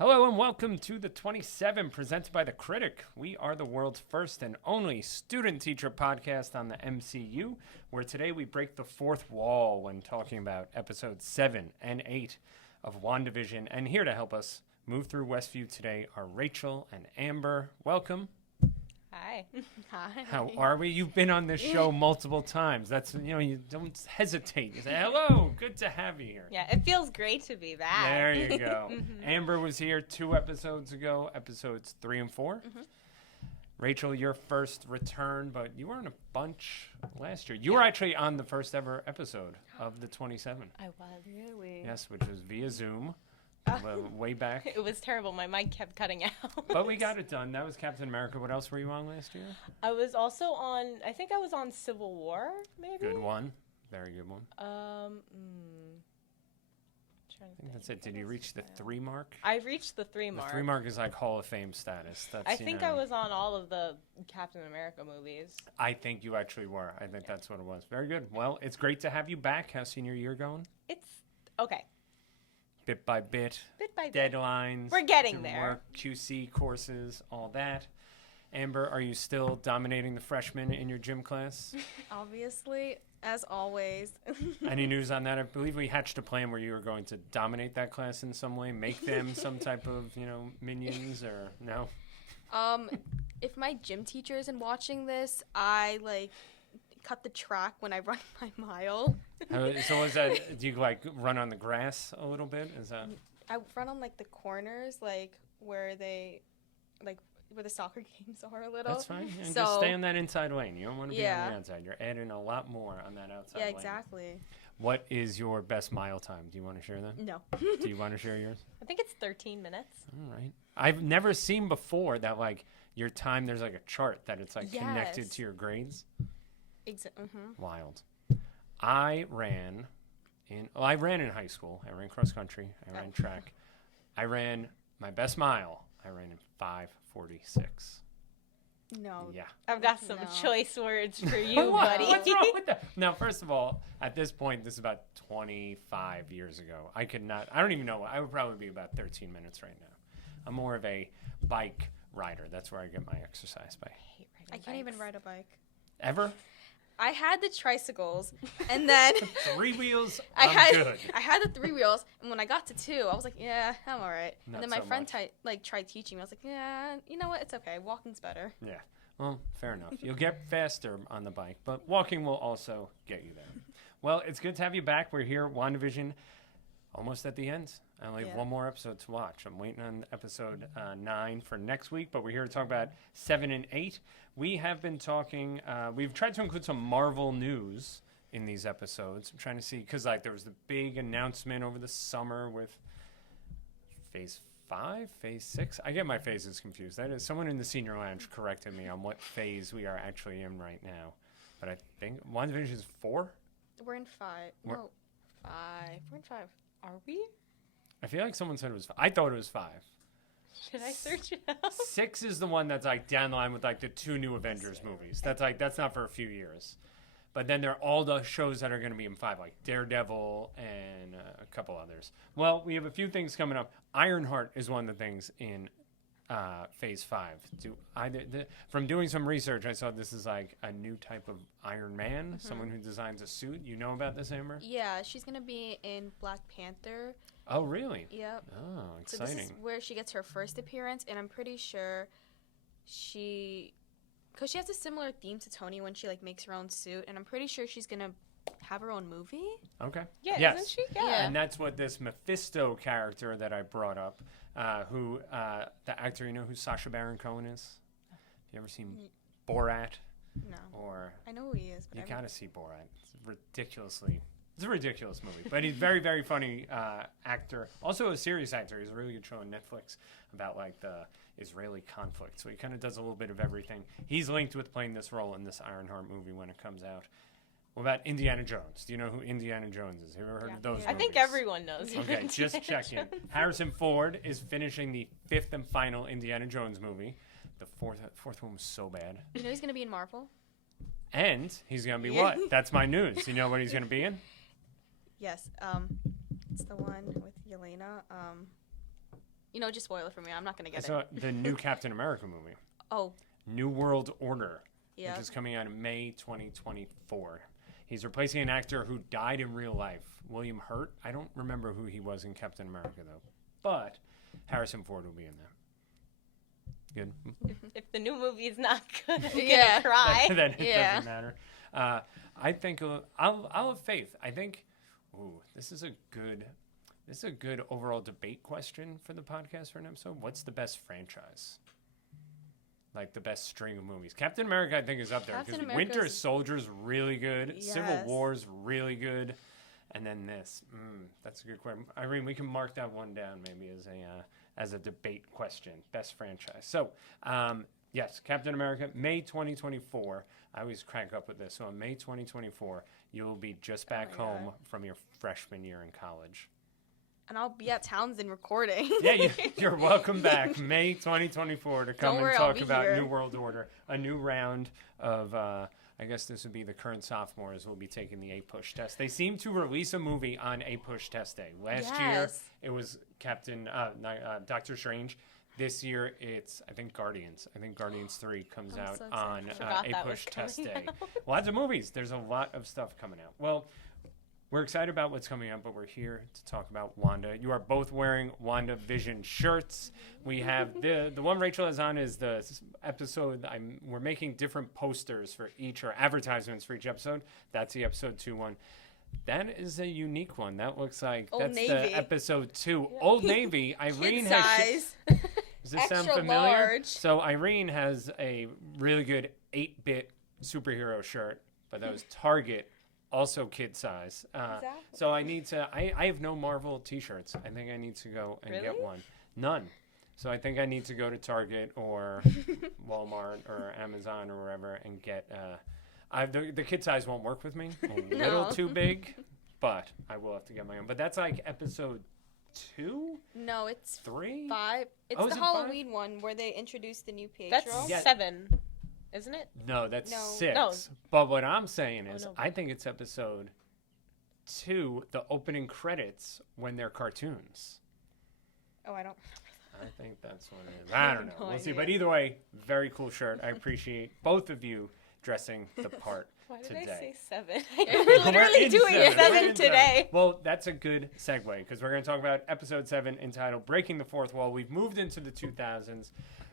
Hello and welcome to the 27 presented by The Critic. We are the world's first and only student-teacher podcast on the MCU, where today we break the fourth wall when talking about episodes 7 and 8 of WandaVision. And here to help us move through Westview today are Rachel and Amber. Welcome. Hi. Hi. How are we? You've been on this show multiple times. That's, you don't hesitate. You say, hello, good to have you here. Yeah, it feels great to be back. There you go. Amber was here 2 episodes ago, episodes 3 and 4. Rachel, your first return, but you were on a bunch last year. You were actually on the first ever episode of the 27. I was. Really? Yes, which was via Zoom. Way back. It was terrible. My mic kept cutting out. But we got it done. That was Captain America. What else were you on last year? I was also on, I think I was on Civil War, maybe? Good one. Very good one. I think that's it. Did you reach the 3 mark? I reached the 3 mark. The 3 mark is like Hall of Fame status. That's, I think I was on all of the Captain America movies. I think you actually were. I think that's what it was. Very good. Well, it's great to have you back. How's senior year going? It's okay. Bit by bit. Bit by bit. Deadlines. We're getting doing there. Work, QC courses, all that. Amber, are you still dominating the freshmen in your gym class? Obviously, as always. Any news on that? I believe we hatched a plan where you were going to dominate that class in some way, make them some type of, minions, or no? If my gym teacher isn't watching this, I cut the track when I run my mile. So is that, do you run on the grass a little bit? Is that? I run on the corners, where they, where the soccer games are a little. That's fine. And just stay on that inside lane. You don't want to be on the outside. You're adding a lot more on that outside lane. Yeah, exactly. What is your best mile time? Do you want to share that? No. Do you want to share yours? I think it's 13 minutes. All right. I've never seen before that your time, there's a chart that it's connected to your grades. Wild. I ran in high school. I ran cross country. I ran track. I ran my best mile. I ran in 5:46. No. Yeah. I've got some choice words for you, buddy. What's wrong with that? Now, first of all, at this point, this is about 25 years ago. I don't even know. I would probably be about 13 minutes right now. I'm more of a bike rider. That's where I get my exercise by. I can't even ride a bike. Ever? I had the tricycles, and then 3 wheels. I had the 3 wheels, and when I got to 2, I was like, "Yeah, I'm all right." Not and then my so friend much. tried teaching me. I was like, "Yeah, you know what? It's okay. Walking's better." Yeah. Well, fair enough. You'll get faster on the bike, but walking will also get you there. Well, it's good to have you back. We're here, WandaVision, almost at the end. I only have one more episode to watch. I'm waiting on episode 9 for next week, but we're here to talk about 7 and 8. We have been talking, we've tried to include some Marvel news in these episodes. I'm trying to see, because there was the big announcement over the summer with Phase 5, Phase 6. I get my phases confused. That is, someone in the senior lounge corrected me on what phase we are actually in right now. But I think WandaVision is 4? We're in 5. No, 5. We're in 5. Are we? I feel like someone said it was 5. I thought it was 5. Should I search it out? 6 is the one that's down the line with the 2 new Avengers movies. That's not for a few years. But then there are all the shows that are going to be in 5, like Daredevil and a couple others. Well, we have a few things coming up. Ironheart is one of the things in Phase 5. From doing some research, I saw this is a new type of Iron Man, someone who designs a suit. You know about this, Amber? Yeah, she's going to be in Black Panther. Oh, really? Yep. Oh, exciting. So this is where she gets her first appearance, and I'm pretty sure because she has a similar theme to Tony when she makes her own suit, and I'm pretty sure she's going to have her own movie. Okay. Yeah, yes. Isn't she? Yeah. And that's what this Mephisto character that I brought up, who the actor, who Sacha Baron Cohen is? Have you ever seen Borat? No. Or I know who he is. But you got to see Borat. It's a ridiculous movie, but he's very, very funny actor. Also a serious actor. He's a really good show on Netflix about the Israeli conflict. So he kind of does a little bit of everything. He's linked with playing this role in this Ironheart movie when it comes out. What about Indiana Jones? Do you know who Indiana Jones is? Have you ever heard of those movies? I think everyone knows. Okay, just checking. Harrison Ford is finishing the 5th and final Indiana Jones movie. The fourth one was so bad. You know he's going to be in Marvel? And he's going to be what? That's my news. You know what he's going to be in? Yes. It's the one with Yelena. just spoil it for me. I'm not gonna get So it. the new Captain America movie, Oh, New World Order, yeah. which is coming out in May 2024. He's replacing an actor who died in real life, William Hurt. I don't remember who he was in Captain America, though. But Harrison Ford will be in there. Good. If the new movie is not good, I'm Yeah. gonna cry. Then it Yeah. doesn't matter. I think I'll have faith. I think, this is a good overall debate question for the podcast for an episode. What's the best franchise? Like the best string of movies. Captain America, I think, is up there Captain because America's- Winter Soldier's really good. Civil Yes. War's really good, and then this. That's a good question. Irene, we can mark that one down maybe as a debate question. Best franchise. So, yes, Captain America, May 2024. I always crack up with this. So on May 2024, you'll be just back my home God. from your freshman year in college. And I'll be at Townsend recording. Yeah, you're welcome back, May 2024, to come Don't worry, and I'll talk be about here. New World Order, a new round of, I guess this would be the current sophomores will be taking the A-Push test. They seem to release a movie on A-Push test day. Last year, Yes. it was Doctor Strange. This year, it's, I think, Guardians. I think Guardians 3 comes I'm out so excited. on Forgot that was A-Push test coming day. out. Lots of movies. There's a lot of stuff coming out. Well, we're excited about what's coming up, but we're here to talk about Wanda. You are both wearing WandaVision shirts. We have the one Rachel has on is the episode. We're making different posters for each, or advertisements for each episode. That's the episode 2 one. That is a unique one. That looks like Old that's Navy. the episode 2. Old Navy. Irene Kid has. size. Does this sound Extra familiar? large. So Irene has a really good 8-bit superhero shirt, but that was Target. Also kid size. Exactly. So I need to, I have no Marvel t-shirts. I think I need to go and get Really? one. None. So I think I need to go to Target or Walmart or Amazon or wherever and get, the kid size won't work with me. A little too big, but I will have to get my own. But that's like episode 2? No, it's 3? 5. It's Oh, is the it 5? Halloween one where they introduced the new Pietro. That's Yeah. 7, isn't it? No, that's No. 6. No. But what I'm saying is, no. I think it's episode 2, the opening credits when they're cartoons. Oh, I don't. I think that's what it is. I don't know. No We'll see. idea. But either way, very cool shirt. I appreciate both of you dressing the part Why did today. I say 7? We're We're literally in doing 7. We're 7 in today. Well, that's a good segue because we're going to talk about episode 7 entitled Breaking the Fourth Wall. We've moved into the 2000s.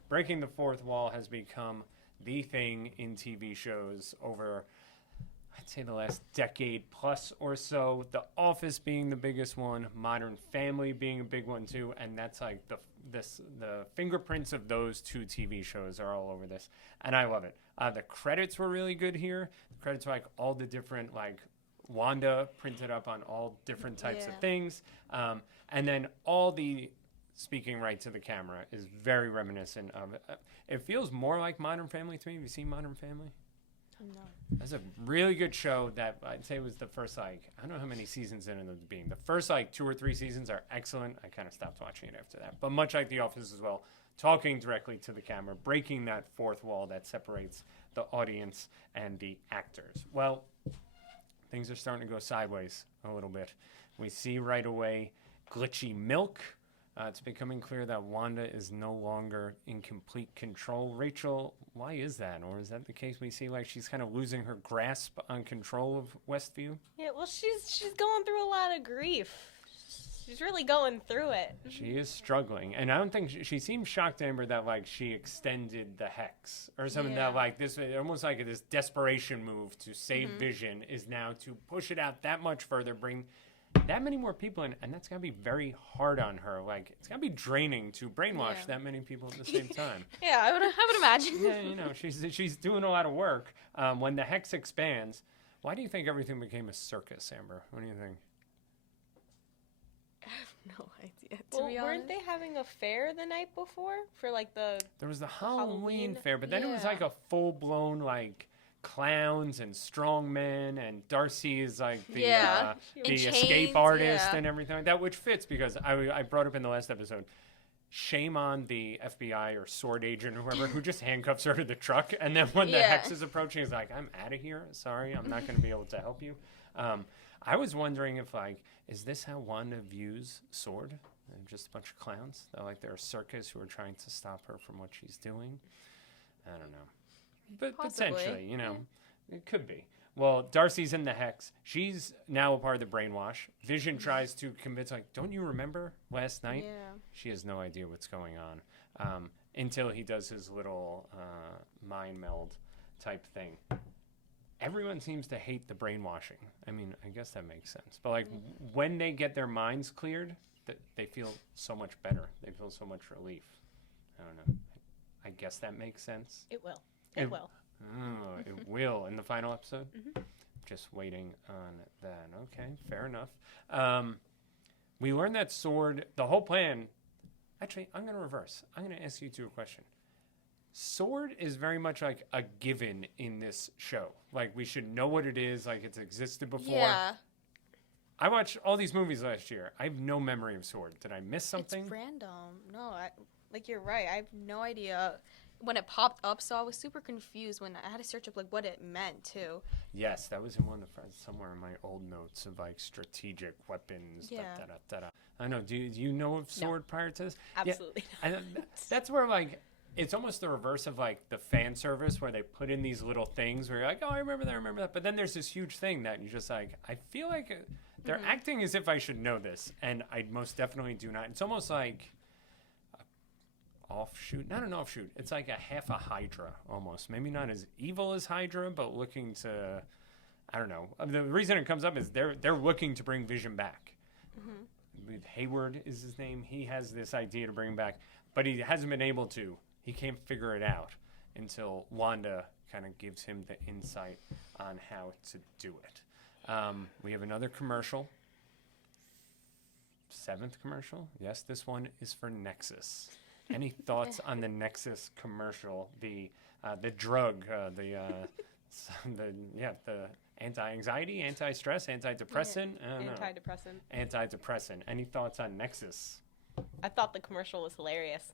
Breaking the Fourth Wall has become the thing in TV shows over, I'd say, the last decade plus or so. The Office being the biggest one, Modern Family being a big one too, and that's like the fingerprints of those 2 TV shows are all over this, and I love it. The credits were really good here. The credits were like all the different, like Wanda printed up on all different types of Yeah. things, and then all the speaking right to the camera is very reminiscent of it. It feels more like Modern Family to me. Have you seen Modern Family? No. That's a really good show that I'd say was the first, like, I don't know how many seasons in it being. The first, like, 2 or 3 seasons are excellent. I kind of stopped watching it after that. But much like The Office as well, talking directly to the camera, breaking that fourth wall that separates the audience and the actors. Well, things are starting to go sideways a little bit. We see right away glitchy milk. It's becoming clear that Wanda is no longer in complete control. Rachel, why is that? Or is that the case we see like she's kind of losing her grasp on control of Westview? Yeah, well, she's going through a lot of grief. She's really going through it. She is struggling. And I don't think she seems shocked, Amber, that like she extended the hex or something Yeah. that like this, almost like this desperation move to save Vision is now to push it out that much further, bring that many more people in, and that's got to be very hard on her. Like, it's got to be draining to brainwash Yeah. that many people at the same time. Yeah, I would imagine. Yeah, you know, she's doing a lot of work. When the hex expands, why do you think everything became a circus, Amber? What do you think? I have no idea. To Well, be weren't honest. they having a fair the night before for like the? There was the Halloween Halloween? fair, but then it was Yeah. like a full-blown, like, clowns and strongmen, and Darcy is like the, Yeah. the In escape chains, artist yeah. and everything like that, which fits because I brought up in the last episode, shame on the FBI or sword agent or whoever who just handcuffs her to the truck, and then when the Yeah. hex is approaching, is like, I'm out of here. Sorry, I'm not going to be able to help you. I was wondering if, like, is this how Wanda views Sword? They're just a bunch of clowns. They're like they're a circus who are trying to stop her from what she's doing. I don't know. But Possibly. potentially, it could be. Well, Darcy's in the Hex. She's now a part of the brainwash. Vision tries to convince, like, don't you remember last night? Yeah. She has no idea what's going on until he does his little mind meld type thing. Everyone seems to hate the brainwashing. I mean, I guess that makes sense. But, like, when they get their minds cleared, they feel so much better. They feel so much relief. I don't know. I guess that makes sense. It will. It will. Oh, it will in the final episode? Just waiting on that. Okay, fair enough. We learned that Sword, the whole plan... Actually, I'm going to reverse. I'm going to ask you two a question. Sword is very much like a given in this show. Like, we should know what it is, like it's existed before. Yeah. I watched all these movies last year. I have no memory of Sword. Did I miss something? It's random. No, you're right. I have no idea when it popped up, so I was super confused when I had to search up, like, what it meant, too. Yes, that was in one of the somewhere in my old notes of, like, strategic weapons. Yeah. I know. Do you know of Sword prior to this? Absolutely Yeah. And that's where, like, it's almost the reverse of, like, the fan service where they put in these little things where you're like, oh, I remember that. But then there's this huge thing that you're just like, I feel like they're acting as if I should know this, and I most definitely do not. It's almost like offshoot, not an offshoot. It's like a half a Hydra almost. Maybe not as evil as Hydra, but looking to, I don't know. The reason it comes up is they're looking to bring Vision back. Hayward is his name. He has this idea to bring him back, but he hasn't been able to. He can't figure it out until Wanda kind of gives him the insight on how to do it. We have another commercial. 7th commercial. Yes, this one is for Nexus. Any thoughts on the Nexus commercial? The drug, the anti-anxiety, anti-stress, antidepressant. I don't know. Antidepressant. Any thoughts on Nexus? I thought the commercial was hilarious.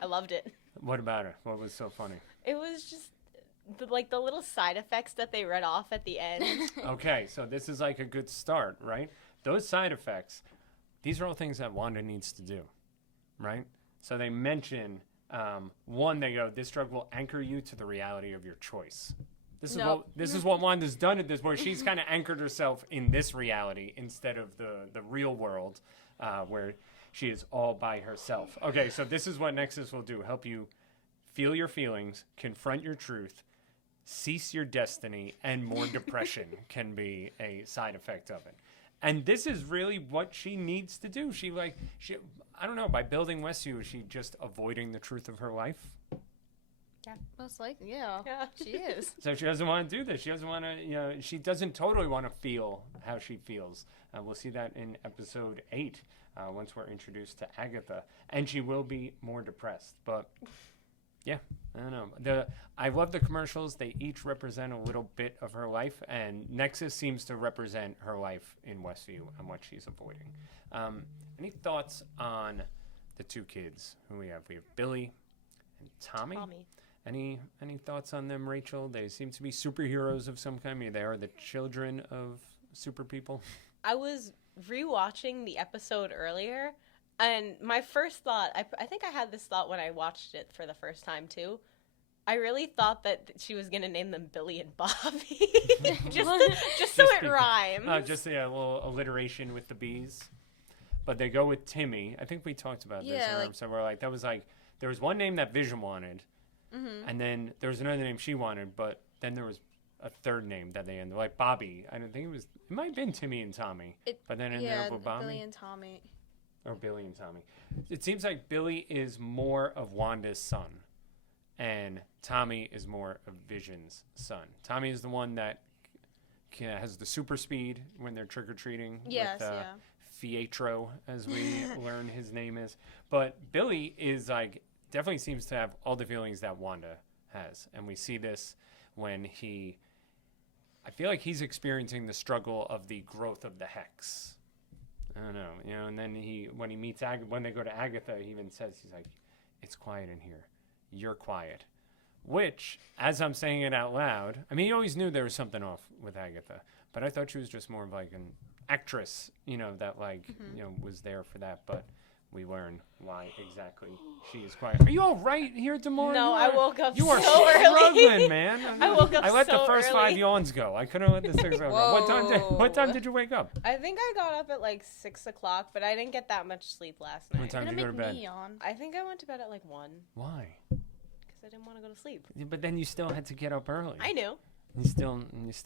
I loved it. What about it? What was so funny? It was just the little side effects that they read off at the end. Okay, so this is like a good start, right? Those side effects, these are all things that Wanda needs to do, right? So they mention, one, they go, this drug will anchor you to the reality of your choice. This is what Wanda's done at this point. She's kind of anchored herself in this reality instead of the real world where she is all by herself. Okay, so this is what Nexus will do. Help you feel your feelings, confront your truth, cease your destiny, and more depression can be a side effect of it. And this is really what she needs to do. She I don't know, by building Westview, is she just avoiding the truth of her life? Yeah, most likely, yeah. She is. So she doesn't want to do this. She doesn't want to, she doesn't totally want to feel how she feels. We'll see that in episode 8, once we're introduced to Agatha. And she will be more depressed. But, yeah, I don't know. I love the commercials. They each represent a little bit of her life. And Nexus seems to represent her life in Westview and what she's avoiding. Any thoughts on the two kids who we have? We have Billy and Tommy. Any thoughts on them, Rachel? They seem to be superheroes of some kind. I mean, they are the children of super people. I was rewatching the episode earlier, and my first thought, I think I had this thought when I watched it for the first time too. I really thought that she was gonna name them Billy and Bobby, just so it rhymes. Just a little alliteration with the B's. But they go with Timmy. I think we talked about this. So we're like, there was one name that Vision wanted. And then there was another name she wanted, but then there was a third name that they ended, like Bobby. I don't think it might have been Timmy and Tommy, but then ended up with Bobby. Billy and Tommy. Or Billy and Tommy. It seems like Billy is more of Wanda's son, and Tommy is more of Vision's son. Tommy is the one that has the super speed when they're trick-or-treating. Yes, with, Pietro, as we learn his name is. But Billy is like, definitely seems to have all the feelings that Wanda has. And we see this when I feel like he's experiencing the struggle of the growth of the Hex. I don't know, and then when he meets when they go to Agatha, he even says, he's like, it's quiet in here. You're quiet. Which, as I'm saying it out loud, I mean, he always knew there was something off with Agatha, but I thought she was just more of like an actress, that was there for that. But we learn why exactly she is quiet. Are you all right here, Demore? No, I woke up You are so struggling, early. man. I woke up I let so the first early. 5 yawns go. I couldn't let the 6 go. What time did you wake up? I think I got up at like 6 o'clock, but I didn't get that much sleep last night. What time Gonna did you go make to bed? me yawn. I think I went to bed at like 1 Why? because I didn't want to go to sleep. Yeah, but then you still had to get up early. I knew. You still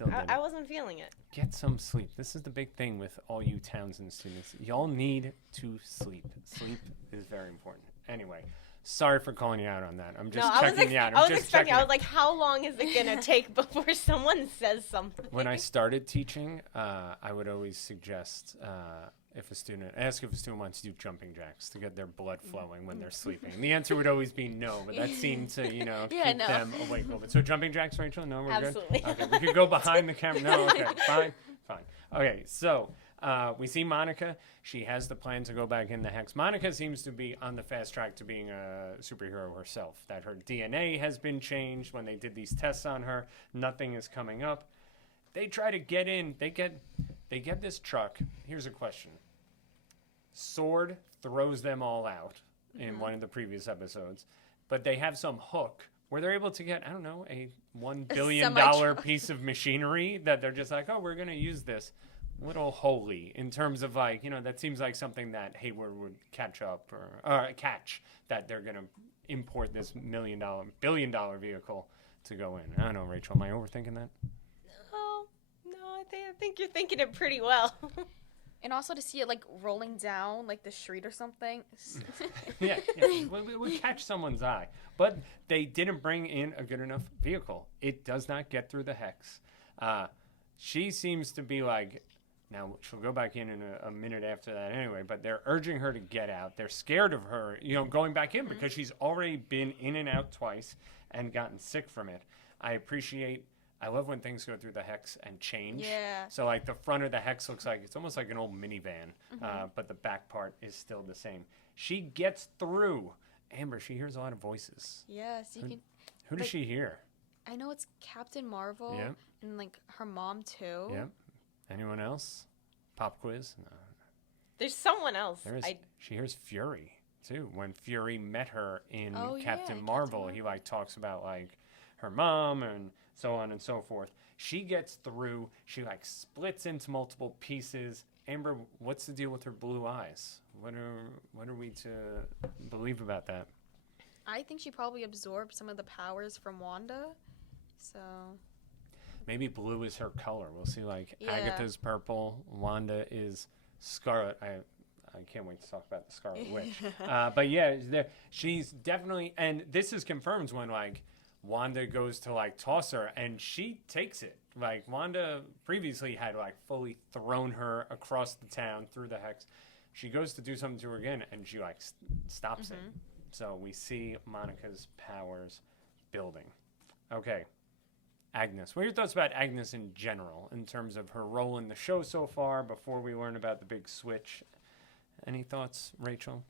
did I it. wasn't feeling it. Get some sleep. This is the big thing with all you Townsend students. Y'all need to sleep. Sleep is very important. Anyway, sorry for calling you out on that. I'm just checking you out. I was expecting. I was like, how long is it gonna take before someone says something? When I started teaching, I would always suggest if a student wants to do jumping jacks to get their blood flowing when they're sleeping. The answer would always be no, but that seemed to, keep them awake a little bit. So jumping jacks, Rachel? No, we're Absolutely. good? Okay, we could go behind the camera. No, okay, fine. Okay, so we see Monica. She has the plan to go back in the Hex. Monica seems to be on the fast track to being a superhero herself, that her DNA has been changed. When they did these tests on her, nothing is coming up. They try to get in. They get this truck. Here's a question. Sword throws them all out in one of the previous episodes, but they have some hook where they're able to get, I don't know, a $1 billion piece of machinery that they're just like, oh, we're going to use this. Little holy in terms of like, that seems like something that Hayward would catch up or catch, that they're going to import this $1 billion vehicle to go in. I don't know, Rachel, am I overthinking that? No, I think you're thinking it pretty well. And also to see it like rolling down like the street or something. Yeah. It would catch someone's eye. But they didn't bring in a good enough vehicle. It does not get through the Hex. She seems to be like, now she'll go back in a minute after that anyway, but they're urging her to get out. They're scared of her, going back in because she's already been in and out twice and gotten sick from it. I love when things go through the Hex and change. Yeah. So like the front of the Hex looks like, it's almost like an old minivan, but the back part is still the same. She gets through. Amber, she hears a lot of voices. Yes, you can. Who does she hear? I know it's Captain Marvel Yep. and like her mom too. Yep. Anyone else? Pop quiz? No. There's someone else. She hears Fury too. When Fury met her in Captain Captain Marvel, Marvel. he like talks about like her mom and so on and so forth. She gets through. She like splits into multiple pieces. Amber, what's the deal with her blue eyes? What are we to believe about that? I think she probably absorbed some of the powers from Wanda. So Maybe blue is her color. We'll see. Like Yeah. Agatha's purple, Wanda is scarlet. I can't wait to talk about the Scarlet Witch. But yeah, she's definitely, and this is confirmed when like Wanda goes to like toss her and she takes it. Like Wanda previously had like fully thrown her across the town through the Hex. She goes to do something to her again and she like stops it. So we see Monica's powers building. Okay. Agnes. What are your thoughts about Agnes in general in terms of her role in the show so far before we learn about the big switch? Any thoughts, Rachel?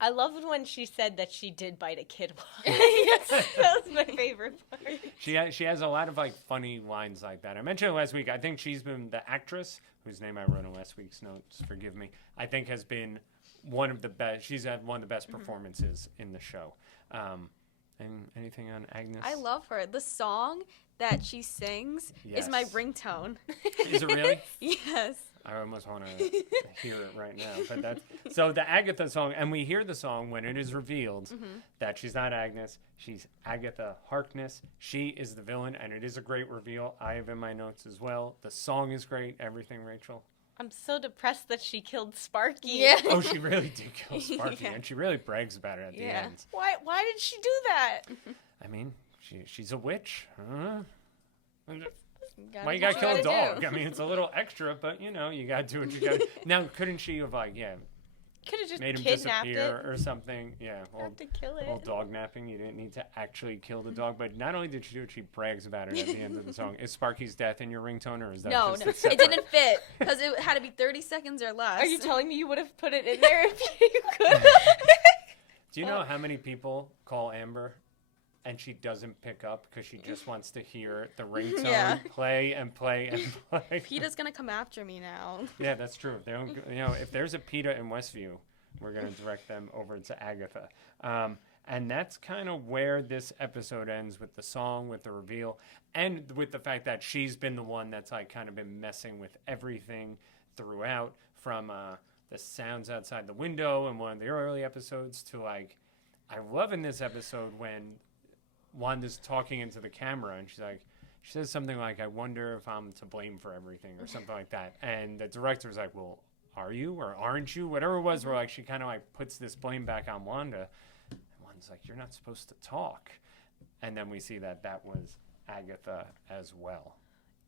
I loved when she said that she did bite a kid. That was my favorite part. She has a lot of like funny lines like that. I mentioned it last week. I think she's been the actress whose name I wrote in last week's notes. Forgive me. I think has been one of the best. She's had one of the best performances in the show. And anything on Agnes? I love her. The song that she sings is my ringtone. Is it really? Yes. I almost want to hear it right now. But that's so the Agatha song, and we hear the song when it is revealed that she's not Agnes, she's Agatha Harkness. She is the villain, and it is a great reveal. I have in my notes as well. The song is great. Everything, Rachel. I'm so depressed that she killed Sparky. Yeah. Oh, she really did kill Sparky, and she really brags about it at the end. Why did she do that? I mean, she's a witch. Gotta Why you do gotta what kill a you gotta dog? do. I mean, it's a little extra, but you gotta do what you gotta. Now, couldn't she have Could have just made him kidnapped disappear it. or something? Yeah, Have to kill it. old dog napping. You didn't need to actually kill the dog, but not only did she do it, she brags about it at the end of the song. Is Sparky's death in your ringtone, or is that No, just no, a separate? it didn't fit because it had to be 30 seconds or less. Are you telling me you would have put it in there if you could? Do you know how many people call Amber and she doesn't pick up because she just wants to hear the ringtone play and play and play? PETA's gonna come after me now. Yeah, that's true. If they don't, if there's a PETA in Westview, We're going to direct them over to Agatha. And that's kind of where this episode ends, with the song, with the reveal, and with the fact that she's been the one that's like kind of been messing with everything throughout, from the sounds outside the window in one of the early episodes to like, I love in this episode when Wanda's talking into the camera and she says something like, I wonder if I'm to blame for everything or something like that. And the director's like, well, are you or aren't you? Whatever it was, where like she kind of like puts this blame back on Wanda. And Wanda's like, you're not supposed to talk. And then we see that was Agatha as well.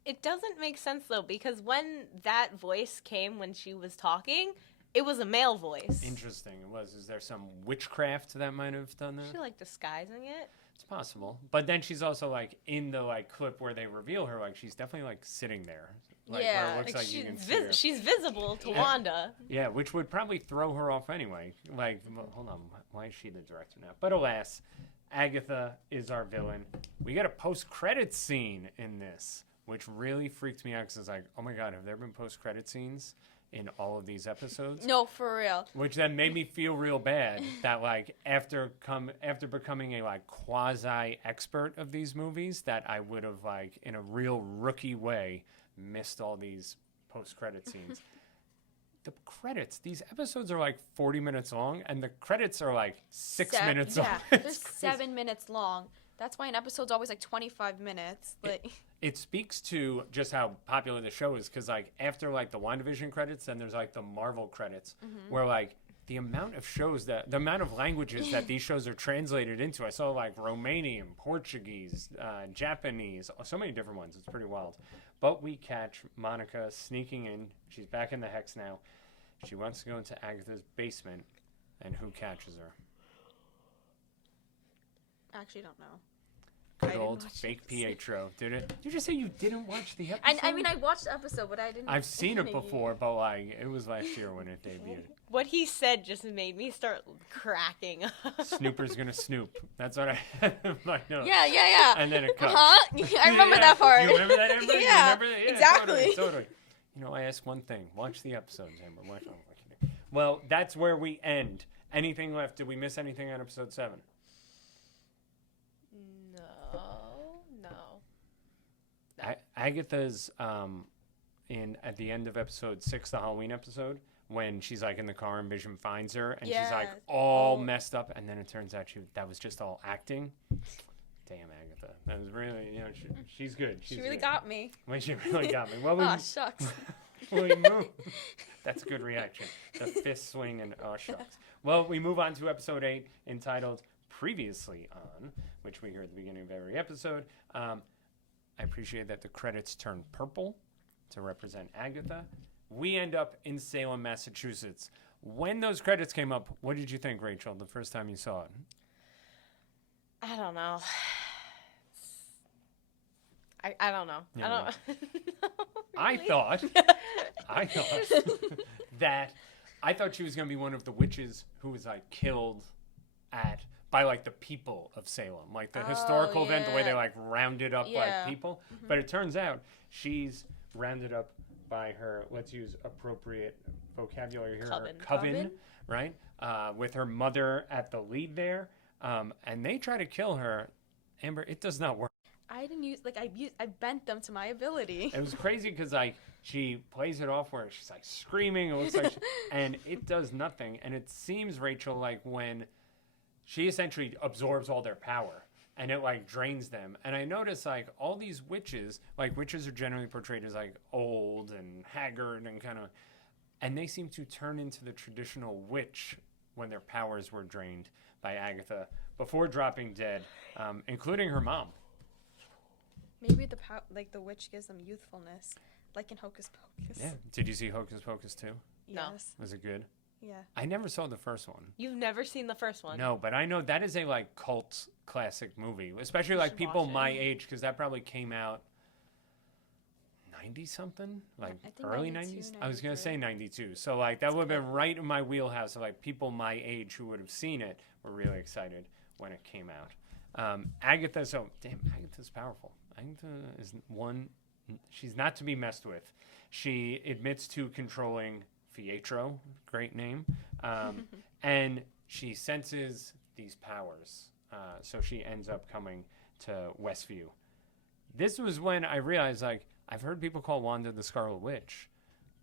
It doesn't make sense though, because when that voice came when she was talking, it was a male voice. Interesting. It was. Is there some witchcraft that might have done that? Is she like disguising it? It's possible. But then she's also like in the like clip where they reveal her, like she's definitely like sitting there. Like, Yeah. where it looks like you can see her. She's visible to Wanda. Yeah, which would probably throw her off anyway. Like, hold on, why is she the director now? But alas, Agatha is our villain. We got a post-credits scene in this, which really freaked me out because I was like, oh my god, have there been post-credit scenes in all of these episodes? No, for real. Which then made me feel real bad that like after becoming a like quasi expert of these movies, that I would have like in a real rookie way missed all these post-credit scenes. The credits, these episodes are like 40 minutes long and the credits are like 6 minutes long. Yeah, they're 7 minutes long. That's why an episode's always like 25 minutes. Like it speaks to just how popular the show is, because like after like the WandaVision credits, then there's like the Marvel credits, where like the amount of languages that these shows are translated into. I saw like Romanian, Portuguese, Japanese, so many different ones. It's pretty wild. But we catch Monica sneaking in. She's back in the Hex now. She wants to go into Agatha's basement, and who catches her? I actually don't know. Good old fake Pietro. Did you just say you didn't watch the episode? I mean, I watched the episode, but I didn't. I've seen it before, but like it was last year when it debuted. What he said just made me start cracking up. Snooper's gonna snoop. That's what I had in my notes. Yeah. And then it cuts. I remember that part. You remember that, Amber? Yeah, You remember that? exactly. Totally. You know, I ask one thing. Watch the episodes, Amber. Well, that's where we end. Anything left? Did we miss anything on episode 7? No. Agatha's at the end of episode 6, the Halloween episode, when she's like in the car and Vision finds her and she's like all messed up, and then it turns out that was just all acting. Damn, Agatha. That was really, she's good. She really got me. Well, she really got me. Well, Shucks. we move. That's a good reaction. The fist swing and shucks. Well, we move on to episode 8, entitled Previously On, which we hear at the beginning of every episode. I appreciate that the credits turn purple to represent Agatha. We end up in Salem, Massachusetts. When those credits came up, what did you think, Rachel, the first time you saw it? I don't know. I don't know. Yeah, I don't know. I thought that she was going to be one of the witches who was like killed by like the people of Salem, like the historical event, the way they like rounded up like people. But it turns out she's rounded up by her, let's use appropriate vocabulary here, coven, right? With her mother at the lead there. And they try to kill her. Amber, it does not work. I didn't use, I bent them to my ability. It was crazy because like she plays it off where she's like screaming, it looks like and it does nothing. And it seems, Rachel, like when she essentially absorbs all their power and it like drains them. And I notice like all these witches are generally portrayed as like old and haggard and and they seem to turn into the traditional witch when their powers were drained by Agatha before dropping dead, including her mom. Maybe the witch gives them youthfulness, like in Hocus Pocus. Yeah. Did you see Hocus Pocus 2? No. Yes. Was it good? Yeah. I never saw the first one. You've never seen the first one? No, but I know that is a like cult classic movie, especially like people my age, because that probably came out 90 something, like early 90s. I was gonna say 92, so like that would have been right in my wheelhouse. So like people my age who would have seen it were really excited when it came out. Agatha, so damn, Agatha's powerful. Agatha is one. She's not to be messed with. She admits to controlling Pietro, great name, And she senses these powers. So she ends up coming to Westview. This was when I realized, like, I've heard people call Wanda the Scarlet Witch,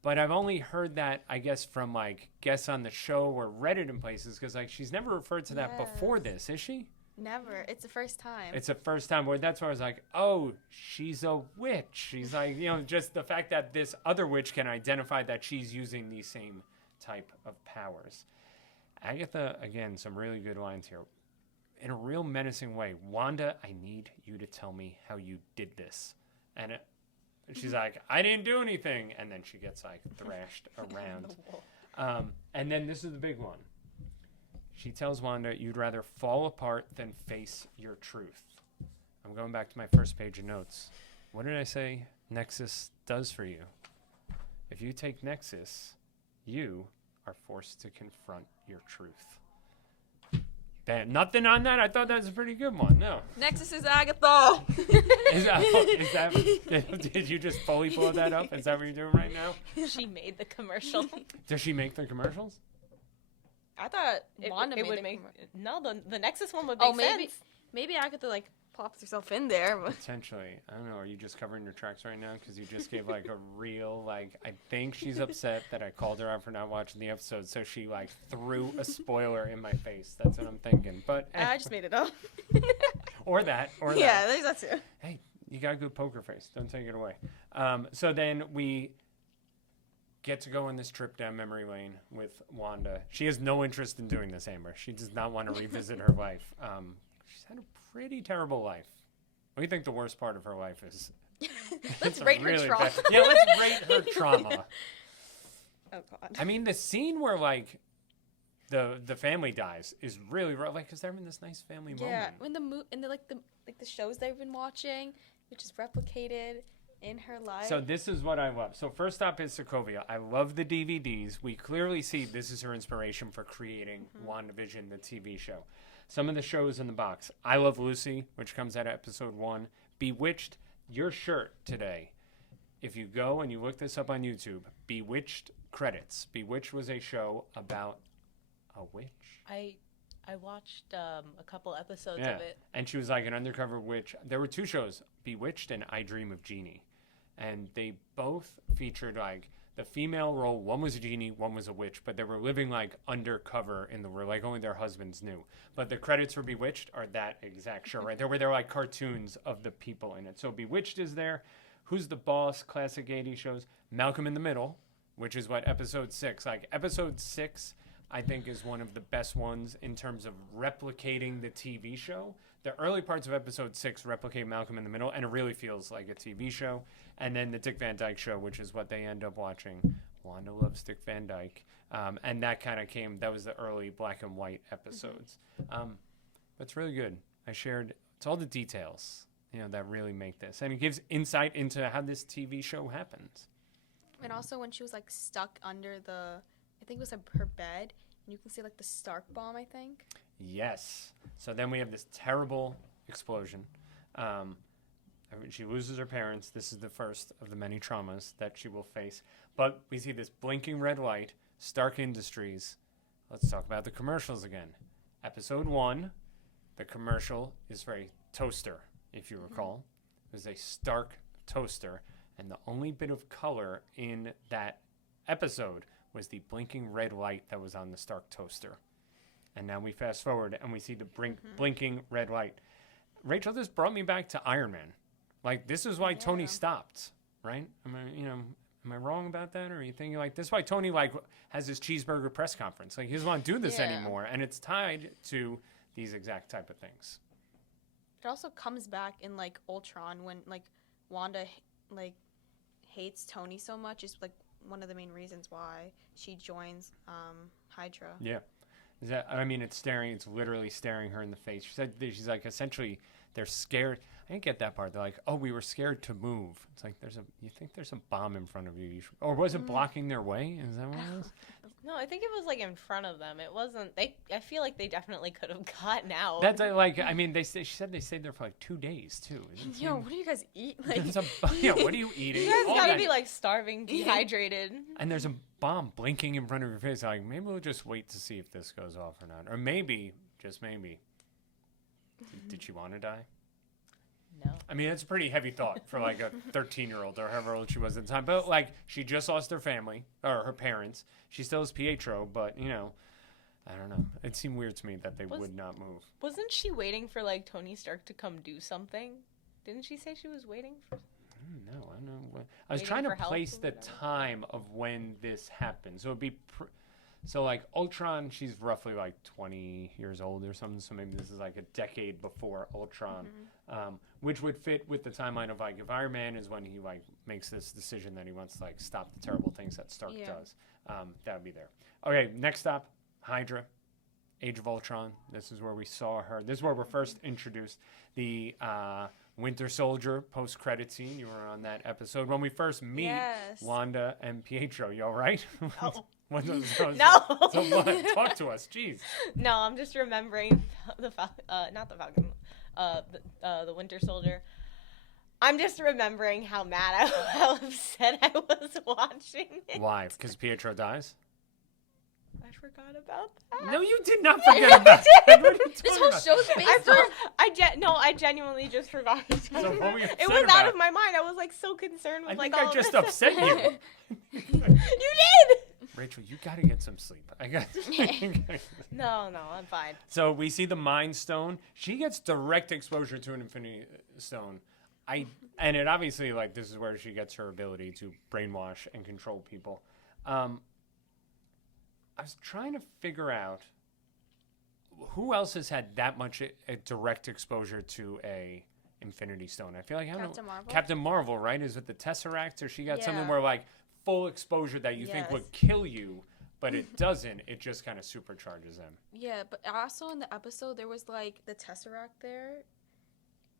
but I've only heard that, I guess, from, like, guests on the show or Reddit in places, because, like, she's never referred to that before this, is she? Never. It's the first time. It's the first time. Where that's where I was like, oh, she's a witch. She's like, you know, just the fact that this other witch can identify that she's using these same type of powers. Agatha, again, some really good lines here. In a real menacing way, Wanda, I need you to tell me how you did this. And she's like, I didn't do anything. And then she gets, like, thrashed around. And then this is the big one. She tells Wanda, you'd rather fall apart than face your truth. I'm going back to my first page of notes. What did I say Nexus does for you? If you take Nexus, you are forced to confront your truth. Nothing on that? I thought that was a pretty good one. No. Nexus is Agatha. Is that did you just fully blow that up? Is that what you're doing right now? She made the commercial. Does she make the commercials? I thought Wanda it made would the make no the Nexus one would make sense. Maybe Agatha like plops herself in there. But. Potentially. I don't know. Are you just covering your tracks right now? Because you just gave like a real, like, I think she's upset that I called her out for not watching the episode. So she like threw a spoiler in my face. That's what I'm thinking. But I just made it up. or that. Yeah, there's that too. Hey, you got a good poker face. Don't take it away. So then we get to go on this trip down memory lane with Wanda. She has no interest in doing this, Amber. She does not want to revisit her life. She's had a pretty terrible life. What do you think the worst part of her life is? Let's rate her trauma. Yeah, let's rate her trauma. Oh, God. I mean, the scene where, like, the family dies is really rough. Like, because they're in this nice family moment. Yeah, when the shows they've been watching, which is replicated in her life. So this is what I love. So first up is Sokovia. I love the DVDs. We clearly see this is her inspiration for creating WandaVision, the TV show. Some of the shows in the box. I Love Lucy, which comes out of episode 1. Bewitched, your shirt today. If you go and you look this up on YouTube, Bewitched credits. Bewitched was a show about a witch. I watched a couple episodes of it. And she was like an undercover witch. There were 2 shows, Bewitched and I Dream of Jeannie. And they both featured like the female role. One was a genie, one was a witch, but they were living like undercover in the world, like only their husbands knew. But the credits for Bewitched are that exact show, right? They're like cartoons of the people in it. So Bewitched is there. Who's the Boss? Classic 80s shows. Malcolm in the Middle, which is what episode 6. Like episode 6, I think, is one of the best ones in terms of replicating the TV show. The early parts of episode 6 replicate Malcolm in the Middle, and it really feels like a TV show. And then the Dick Van Dyke Show, which is what they end up watching. Wanda loves Dick Van Dyke. And that kind of that was the early black and white episodes. It's really good. It's all the details, that really make this. And it gives insight into how this TV show happens. And also when she was, like, stuck under I think it was her bed, and you can see, like, the Stark bomb, I think. Yes. So then we have this terrible explosion. She loses her parents. This is the first of the many traumas that she will face. But we see this blinking red light, Stark Industries. Let's talk about the commercials again. Episode 1, the commercial is for a toaster, if you recall. It was a Stark toaster, and the only bit of color in that episode was the blinking red light that was on the Stark toaster. And now we fast forward and we see the blinking red light. Rachel, this brought me back to Iron Man. Like, this is why Tony stopped, right? Am I wrong about that? Or are you thinking, like, this is why Tony, like, has his cheeseburger press conference? Like, he doesn't want to do this anymore. And it's tied to these exact type of things. It also comes back in, like, Ultron when, like, Wanda, like, hates Tony so much. Is, like, one of the main reasons why she joins Hydra. Yeah. It's literally staring her in the face. She said, she's like, essentially, they're scared. I didn't get that part. They're like, oh, we were scared to move. It's like, you think there's a bomb in front of you. Or was it blocking their way? Is that what it was? No, I think it was like in front of them. It wasn't. I feel like they definitely could have gotten out. That's like, I mean, she said they stayed there for like 2 days too. Yo, what do you guys eat? Like, what are you eating? You guys All gotta that. be like starving, dehydrated. And there's a bomb blinking in front of your face. Like, maybe we'll just wait to see if this goes off or not. Or maybe, just maybe, did she want to die? No. I mean, it's a pretty heavy thought for like a 13-year-old or however old she was at the time. But like, she just lost her family or her parents. She still has Pietro, but you know, I don't know. It seemed weird to me that they would not move. Wasn't she waiting for like Tony Stark to come do something? Didn't she say she was waiting for? I don't know. I was Waiting trying to for help place or the whatever? time of when this happened. So it'd be, so like Ultron, she's roughly like 20 years old or something. So maybe this is like a decade before Ultron, which would fit with the timeline of like if Iron Man is when he like makes this decision that he wants to like stop the terrible things that Stark does. That would be there. Okay, next stop, Hydra, Age of Ultron. This is where we saw her. This is where we're first introduced. The Winter Soldier post-credit scene. You were on that episode when we first meet Wanda and Pietro. You all right? No. No. So what? Talk to us. Jeez. No, I'm just remembering not the Falcon, the Winter Soldier. I'm just remembering how mad, how upset I was watching it. Why? Because Pietro dies? I forgot about that. No, you did not forget about that. What are you this talking whole about? show's based on. I genuinely just forgot. So what were you It upset was about? out of my mind. I was like so concerned with I like think all I just of this. upset you. You did. Rachel, you got to get some sleep. I got. No, I'm fine. So we see the Mind Stone. She gets direct exposure to an Infinity Stone. And it obviously, like, this is where she gets her ability to brainwash and control people. I was trying to figure out who else has had that much a direct exposure to a Infinity Stone. I feel like I don't know. Marvel? Captain Marvel, right? Is it the Tesseract, or she got something where like full exposure that you think Yes. would kill you, but it doesn't. It just kind of supercharges them. Yeah, but also in the episode there was like the Tesseract there,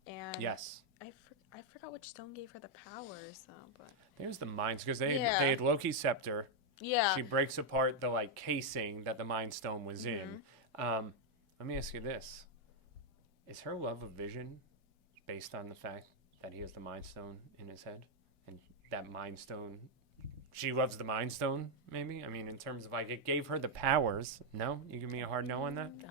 and Yes. I forgot which stone gave her the powers though, but There's the minds because they had Loki's scepter. yeah, She breaks apart the like casing that the Mind Stone was in. Let me ask you this: is her love of Vision based on the fact that he has the Mind Stone in his head, and that Mind Stone? She loves the Mind Stone, maybe. I mean, in terms of like it gave her the powers. No, you give me a hard no on that. No.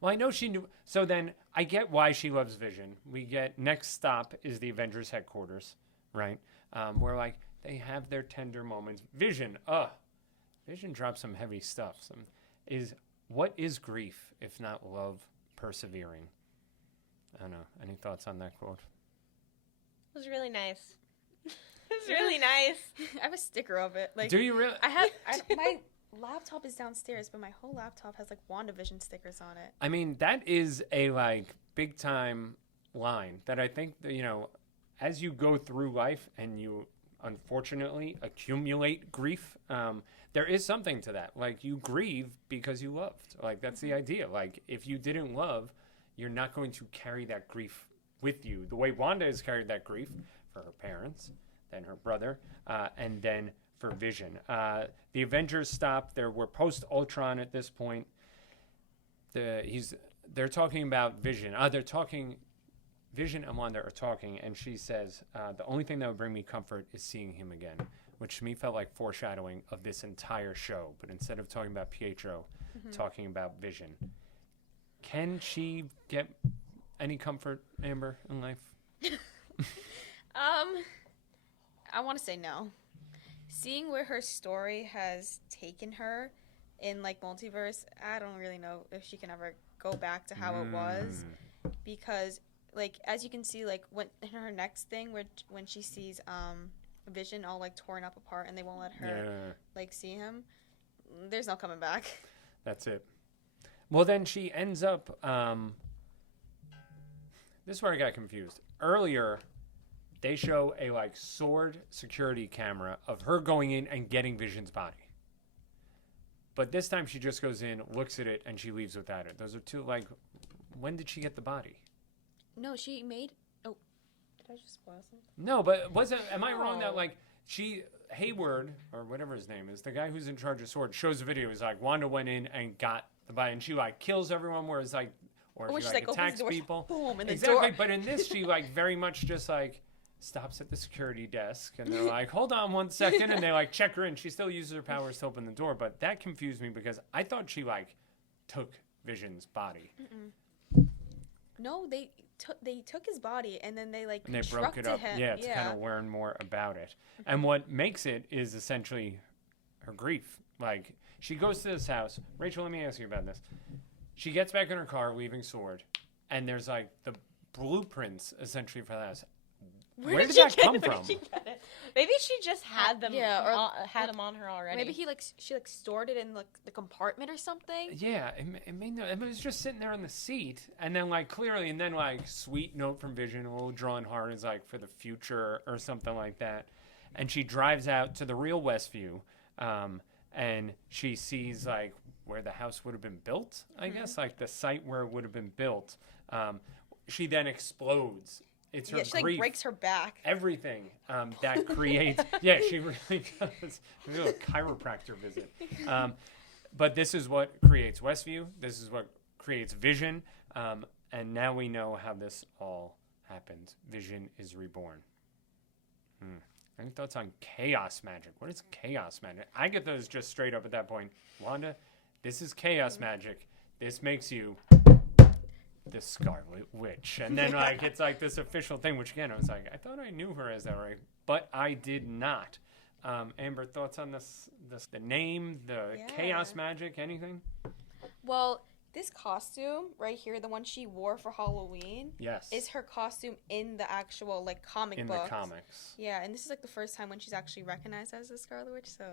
Well, I know she knew. So then I get why she loves Vision. We get next stop is the Avengers headquarters, right? Where like they have their tender moments. Vision drops some heavy stuff. What is grief if not love persevering? I don't know. Any thoughts on that quote? It was really nice. It was really nice. I have a sticker of it. Like, Do you really? my laptop is downstairs, but my whole laptop has like WandaVision stickers on it. I mean, that is a like big time line that I think that, you know, as you go through life and you unfortunately accumulate grief, there is something to that. Like you grieve because you loved. Like that's the idea. Like if you didn't love, you're not going to carry that grief with you. The way Wanda has carried that grief for her parents, then her brother, and then for Vision. The Avengers stop. We're post Ultron at this point. They're talking about Vision. Vision and Wanda are talking, and she says, the only thing that would bring me comfort is seeing him again, which to me felt like foreshadowing of this entire show. But instead of talking about Pietro, talking about Vision. Can she get any comfort, Amber, in life? I want to say no. Seeing where her story has taken her in like multiverse, I don't really know if she can ever go back to how it was, because like as you can see, like when in her next thing when she sees Vision all like torn up apart and they won't let her like see him, there's no coming back. That's it. Well, then she ends up. This is where I got confused. Earlier, they show a like sword security camera of her going in and getting Vision's body. But this time she just goes in, looks at it, and she leaves without it. Those are two, like, when did she get the body? No, she made... Oh, did I just spoil something? No, but am I wrong that, like, she Hayward, or whatever his name is, the guy who's in charge of SWORD, shows a video. He's like, Wanda went in and got the body, and she like kills everyone, whereas like, or When she she's like attacks opens the people. door, boom, in the Exactly, door. but in this, she like very much just like stops at the security desk, and they're like, hold on 1 second, and they like check her in. She still uses her powers to open the door, but that confused me because I thought she like took Vision's body. No, they took his body and then they like And they broke it up, him. to kind of learn more about it. And what makes it is essentially her grief. Like, she goes to this house. Rachel, let me ask you about this. She gets back in her car, leaving SWORD, and there's like the blueprints essentially for the house. Where did that come from? Maybe she just had them. Yeah, had them on her already. Maybe she stored it in like the compartment or something. Yeah, it was just sitting there on the seat, and then like clearly, and then like sweet note from Vision, a little drawn heart is like for the future or something like that. And she drives out to the real Westview, and she sees like where the house would have been built. I guess like the site where it would have been built. She then explodes. It's her she like grief. breaks her back. Everything that creates. Yeah, she really does. A little chiropractor visit. But this is what creates Westview. This is what creates Vision. And now we know how this all happened. Vision is reborn. Any thoughts on chaos magic? What is chaos magic? I get those just straight up at that point. Wanda, this is chaos magic. This makes you the Scarlet Witch. And then like it's like this official thing, which again I was like, I thought I knew her as that, right? But I did not. Amber, thoughts on this the name, the chaos magic, anything? Well, this costume right here, the one she wore for Halloween, is her costume in the actual like comic books. In the comics. Yeah, and this is like the first time when she's actually recognized as the Scarlet Witch, so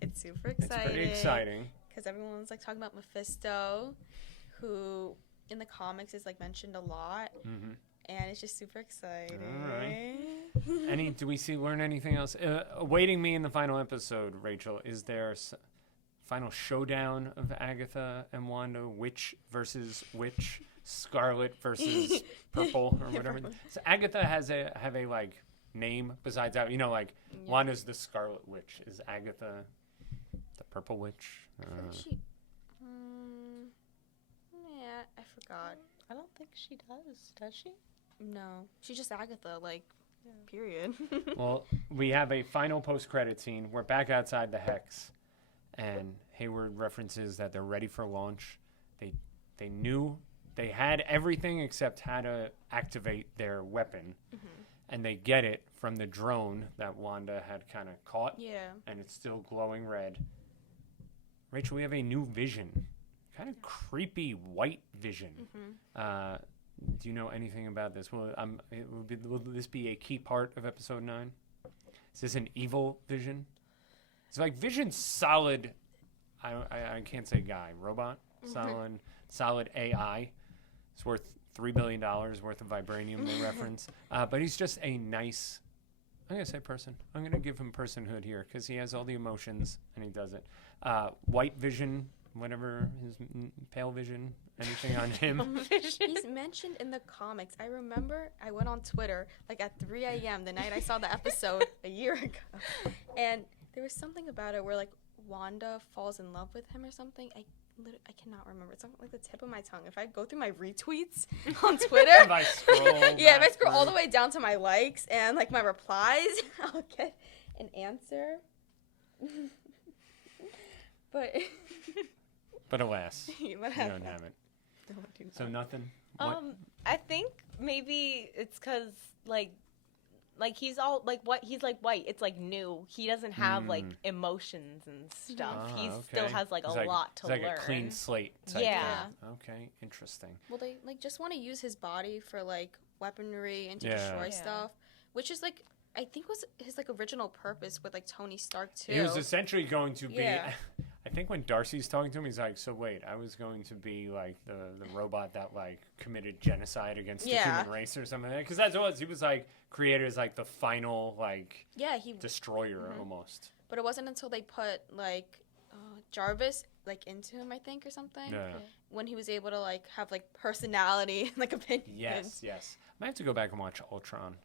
it's super exciting. It's pretty exciting. Because everyone's like talking about Mephisto, who in the comics is like mentioned a lot, and it's just super exciting. All right. Do we learn anything else? Awaiting me in the final episode, Rachel, is there final showdown of Agatha and Wanda, witch versus witch, Scarlet versus Purple, or whatever? So Agatha have a like name besides that, Wanda's the Scarlet Witch. Is Agatha the Purple Witch? Yeah, I forgot. I don't think she does. Does she? No, she's just Agatha. Period. Well, we have a final post-credit scene. We're back outside the Hex, and Hayward references that they're ready for launch. They knew they had everything except how to activate their weapon, and they get it from the drone that Wanda had kind of caught. Yeah. And it's still glowing red. Rachel, we have a new Vision. Kind of creepy white Vision. Do you know anything about this? Will this be a key part of episode 9? Is this an evil Vision? It's like Vision's solid. I can't say guy. Robot. Solid AI. It's worth $3 billion worth of vibranium. They reference. But he's just a nice. I'm gonna say person. I'm gonna give him personhood here because he has all the emotions and he does it. White Vision. Whatever his pale vision, anything on him. He's mentioned in the comics. I remember I went on Twitter at 3 a.m. the night I saw the episode a year ago, and there was something about it where Wanda falls in love with him or something. I cannot remember. It's on the tip of my tongue. If I go through my retweets on Twitter, if I scroll all the way down to my likes and my replies, I'll get an answer. But alas, you don't have it. So nothing. I think maybe it's because he's all he's white. It's new. He doesn't have emotions and stuff. He still has a lot to learn. It's like a clean slate type thing. Okay, interesting. Well, they just want to use his body for weaponry and to destroy stuff, which is I think was his original purpose with Tony Stark too. He was essentially going to be. I think when Darcy's talking to him, he's like, "So wait, I was going to be the robot that committed genocide against the human race or something." Because that's what it was. He was created as the final destroyer almost. But it wasn't until they put Jarvis into him, I think, or something. Yeah. When he was able to have personality and opinion. Yes. I might have to go back and watch Ultron.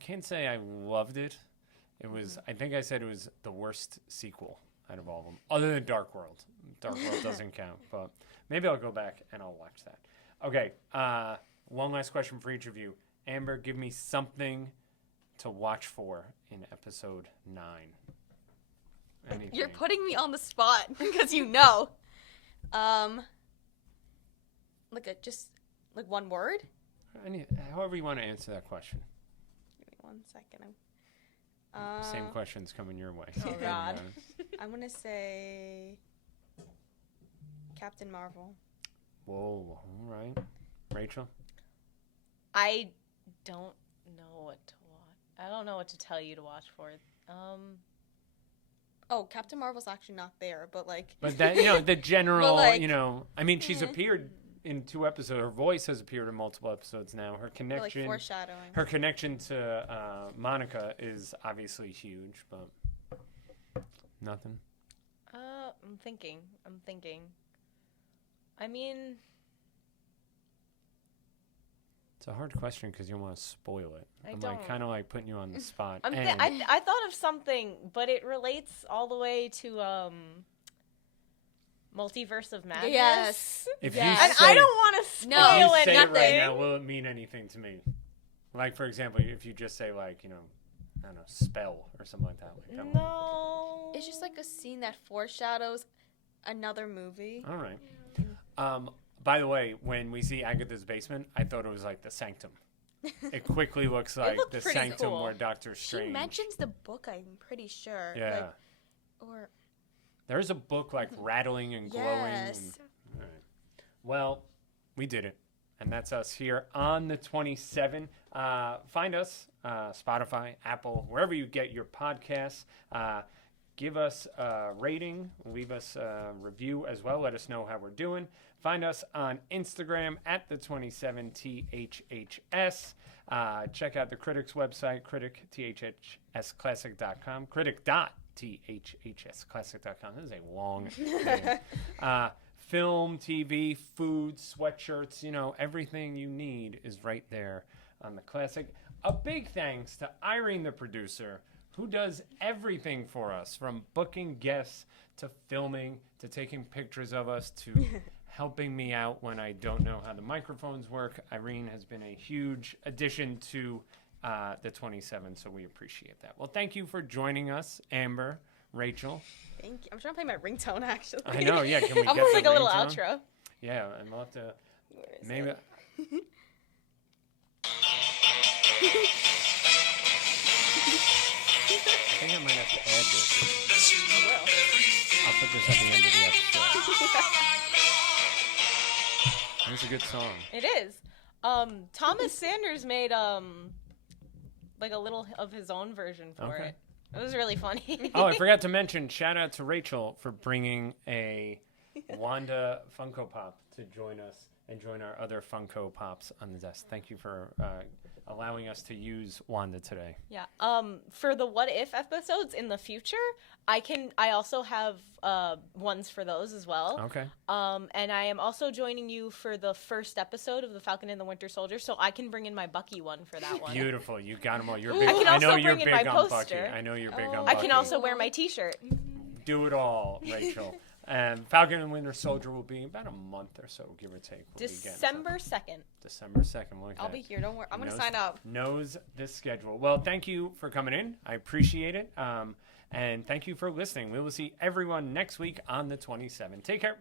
I can't say I loved it. It was, I think I said it was the worst sequel out of all of them, other than Dark World. Dark World doesn't count, but maybe I'll go back and I'll watch that. Okay, one last question for each of you. Amber, give me something to watch for in episode 9. Anything. You're putting me on the spot because you know. Just one word? However you want to answer that question. Give me 1 second. Same questions coming your way. Oh, God. I'm going to say Captain Marvel. Whoa, all right. Rachel? I don't know what to watch. I don't know what to tell you to watch for. Oh, Captain Marvel's actually not there, but like... But that, the general, like, I mean, she's appeared in 2 episodes. Her voice has appeared in multiple episodes now. Her connection... like foreshadowing. Her connection to Monica is obviously huge, but nothing. I'm thinking. I mean... It's a hard question because you don't want to spoil it. I'm don't. kind of like putting you on the spot. I thought of something, but it relates all the way to Multiverse of Madness. Yes. If Yes. you And say, I don't want to spoil No. if you it. say it right Nothing. now, will it mean anything to me? Like, for example, if you just say, like, I don't know, spell or something like that. Like that No. It's just like a scene that foreshadows another movie. All right. By the way, when we see Agatha's basement, I thought it was like the Sanctum. It quickly looks like looked the pretty Sanctum cool. where Doctor Strange. She mentions the book, I'm pretty sure. Yeah. Or There's a book like rattling and glowing. yes. All right. Well, we did it. And that's us here on the 27. Find us, Spotify, Apple, wherever you get your podcasts. Give us a rating. Leave us a review as well. Let us know how we're doing. Find us on Instagram at the 27THHS. Check out the Critics website, critic.thhsclassic.com. Critic.thhsclassic.com. This is a long name. Film, TV, food, sweatshirts, everything you need is right there on the Classic. A big thanks to Irene, the producer, who does everything for us, from booking guests to filming to taking pictures of us to helping me out when I don't know how the microphones work. Irene has been a huge addition to the 27, so we appreciate that. Well, thank you for joining us, Amber, Rachel. Thank you. I'm trying to play my ringtone, actually. I know, yeah. Can we get Almost the like a little ringtone? outro. Yeah, and we'll have to Where is maybe. it? I think I might have to add this. I will. I'll put this at the end of the episode. It's a good song. It is. Thomas Sanders made like a little of his own version for Okay. it. It was really funny. Oh, I forgot to mention, shout out to Rachel for bringing a Wanda Funko Pop to join us and join our other Funko Pops on the desk. Thank you for allowing us to use Wanda today. Yeah. For the What If episodes in the future, I also have ones for those as well. Okay. And I am also joining you for the first episode of The Falcon and the Winter Soldier, so I can bring in my Bucky one for that one. Beautiful. You got them all. You're Ooh. big. I can I also know you're bring in big my on Bucky. poster. I know you're big on Oh. Bucky. I can also wear my t-shirt. Do it all, Rachel. And Falcon and Winter Soldier will be about a month or so, give or take. We'll be getting December 2nd. December 2nd. Like I'll that. be here. Don't worry. I'm going to Knows- sign up. Knows this schedule. Well, thank you for coming in. I appreciate it. And thank you for listening. We will see everyone next week on the 27. Take care.